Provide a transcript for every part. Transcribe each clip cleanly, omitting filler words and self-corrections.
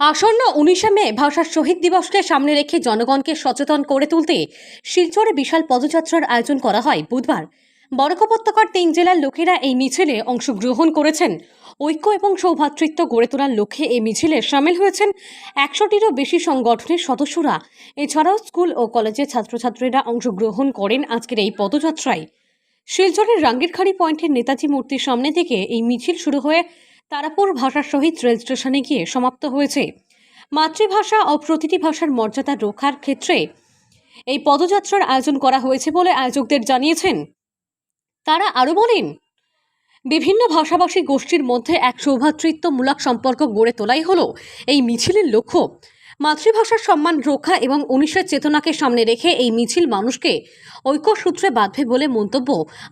আসন্ন 19শে মে ভাষা শহীদ দিবসকে সামনে রেখে জনগণকে সচেতন করে তুলতে শিলচরে বিশাল পদযাত্রার আয়োজন করা হয় বুধবার। বরাক উপত্যকার 3 জেলার লোকেরা এই মিছিলে অংশগ্রহণ করেছেন। ঐক্য এবং সৌভ্রাতৃত্ব গড়ে তোলার লক্ষ্যে এই মিছিলে সামিল হয়েছেন 100টিরও বেশি সংগঠনের সদস্যরা। এছাড়াও স্কুল ও কলেজের ছাত্রছাত্রীরা অংশগ্রহণ করেন আজকের এই পদযাত্রায়। শিলচরের রাঙ্গিরখাড়ি পয়েন্টের নেতাজি মূর্তির সামনে থেকে এই মিছিল শুরু হয়ে তারাপুর ভাষা শহীদ রেল স্টেশনে গিয়ে সমাপ্ত হয়েছে। মাতৃভাষা ও প্রতিটি ভাষার মর্যাদা রক্ষার ক্ষেত্রে এই পদযাত্রার আয়োজন করা হয়েছে বলে আয়োজকদের জানিয়েছেন। তারা আরও বলেন, বিভিন্ন ভাষাভাষী গোষ্ঠীর মধ্যে এক সৌভ্রাতৃত্বমূলক সম্পর্ক গড়ে তোলাই হলো এই মিছিলের লক্ষ্য। মাতৃভাষার সম্মান রক্ষা এবং 19এর চেতনাকে সামনে রেখে এই মিছিল মানুষকে ঐক্যসূত্রে বাঁধবে বলে মন্তব্য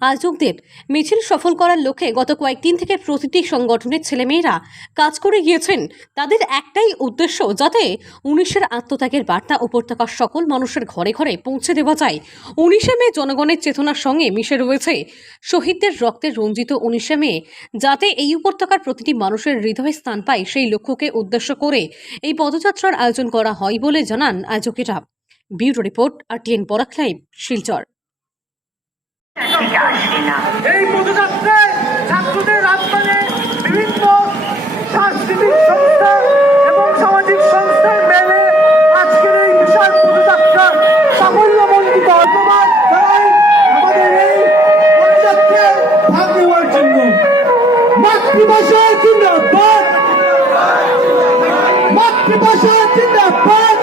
আয়োজকদের। মিছিল সফল করার লক্ষ্যে গত কয়েকদিন থেকে প্রতিটি সংগঠনের ছেলেমেয়েরা কাজ করে গিয়েছেন। তাদের একটাই উদ্দেশ্য, যাতে 19এর আত্মত্যাগের বার্তা উপত্যকার সকল মানুষের ঘরে ঘরে পৌঁছে দেওয়া যায়। 19শে মে জনগণের চেতনার সঙ্গে মিশে রয়েছে শহীদদের রক্তে রঞ্জিত 19শে মে, যাতে এই উপত্যকার প্রতিটি মানুষের হৃদয়ে স্থান পায়, সেই লক্ষ্যকে উদ্দেশ্য করে এই পদযাত্রার আয়োজন করা হয় বলে জানান আয়োজকেরা। Bureau report, RTN Barak live, Silchar. এই পদযাত্রায় ছাত্রদের আহ্বানে বিভিন্ন সাংস্কৃতিক সংস্থা এবং সামাজিক সংস্থার মেলে আজকের এই বিশাল পদযাত্রা সাফল্যমণ্ডিত ধন্যবাদ জানাই আমাদের এই পদযাত্রায় ভাগ নেওয়ার জন্য। মাতৃভাষা জিন্দাবাদ, মাতৃভাষা জিন্দাবাদ।